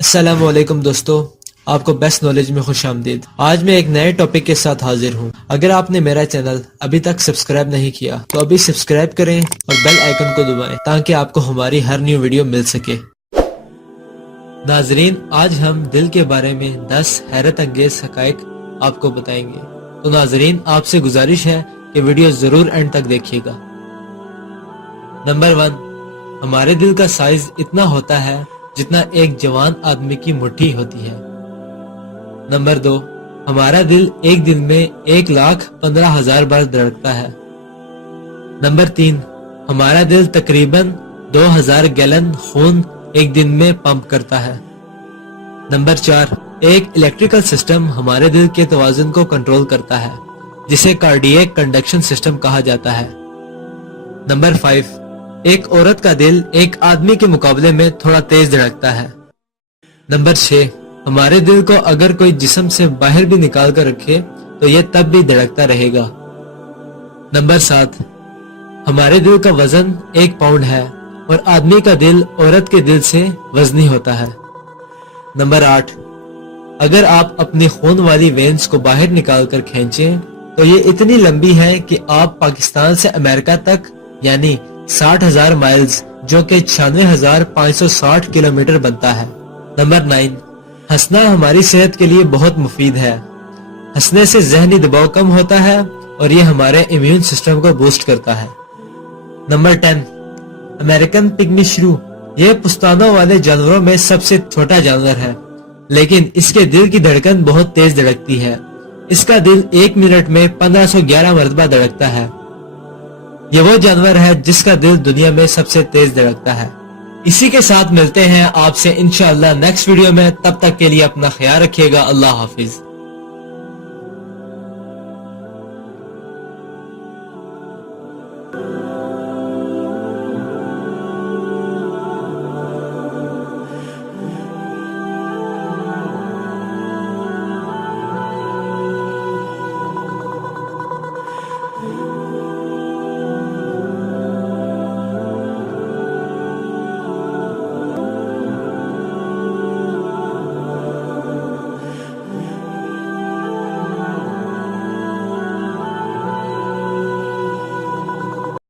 السلام علیکم دوستو، آپ کو بیسٹ نالج میں خوش آمدید۔ آج میں ایک نئے ٹاپک کے ساتھ حاضر ہوں۔ اگر آپ نے میرا چینل ابھی تک سبسکرائب نہیں کیا تو ابھی سبسکرائب کریں اور بیل آئیکن کو دبائیں تاکہ آپ کو ہماری ہر نیو ویڈیو مل سکے۔ ناظرین، آج ہم دل کے بارے میں 10 حیرت انگیز حقائق آپ کو بتائیں گے، تو ناظرین آپ سے گزارش ہے کہ ویڈیو ضرور اینڈ تک دیکھیے گا۔ نمبر 1، ہمارے دل کا سائز اتنا ہوتا ہے جتنا ایک جوان آدمی کی مٹھی ہوتی ہے۔ نمبر 2، ہمارا دل ایک دن میں 1,15,000 بار دھڑکتا ہے۔ نمبر 3، ہمارا دل تقریباً 2,000 گیلن خون ایک دن میں پمپ کرتا ہے۔ نمبر 4، ایک الیکٹریکل سسٹم ہمارے دل کے توازن کو کنٹرول کرتا ہے جسے کارڈیئک کنڈکشن سسٹم کہا جاتا ہے۔ نمبر 5، ایک عورت کا دل ایک آدمی کے مقابلے میں تھوڑا تیز دھڑکتا ہے۔ نمبر 6، ہمارے دل کو اگر کوئی جسم سے باہر بھی نکال کر رکھے تو یہ تب بھی دھڑکتا رہے گا۔ نمبر 7، ہمارے دل کا وزن 1 پاؤنڈ ہے اور آدمی کا دل عورت کے دل سے وزنی ہوتا ہے۔ نمبر 8، اگر آپ اپنی خون والی وینز کو باہر نکال کر کھینچیں تو یہ اتنی لمبی ہے کہ آپ پاکستان سے امریکہ تک یعنی 60,000 مائلز جو کہ 96,560 کلومیٹر بنتا ہے۔ نمبر 9، ہنسنا ہماری صحت کے لیے بہت مفید ہے۔ ہنسنے سے ذہنی دباؤ کم ہوتا ہے اور یہ ہمارے امیون سسٹم کو بوسٹ کرتا ہے۔ نمبر 10، امریکن پگمی شرو یہ پستانوں والے جانوروں میں سب سے چھوٹا جانور ہے، لیکن اس کے دل کی دھڑکن بہت تیز دھڑکتی ہے۔ اس کا دل 1 منٹ میں 1511 مرتبہ دھڑکتا ہے۔ یہ وہ جانور ہے جس کا دل دنیا میں سب سے تیز دھڑکتا ہے۔ اسی کے ساتھ ملتے ہیں آپ سے انشاءاللہ نیکسٹ ویڈیو میں، تب تک کے لیے اپنا خیال رکھیے گا۔ اللہ حافظ۔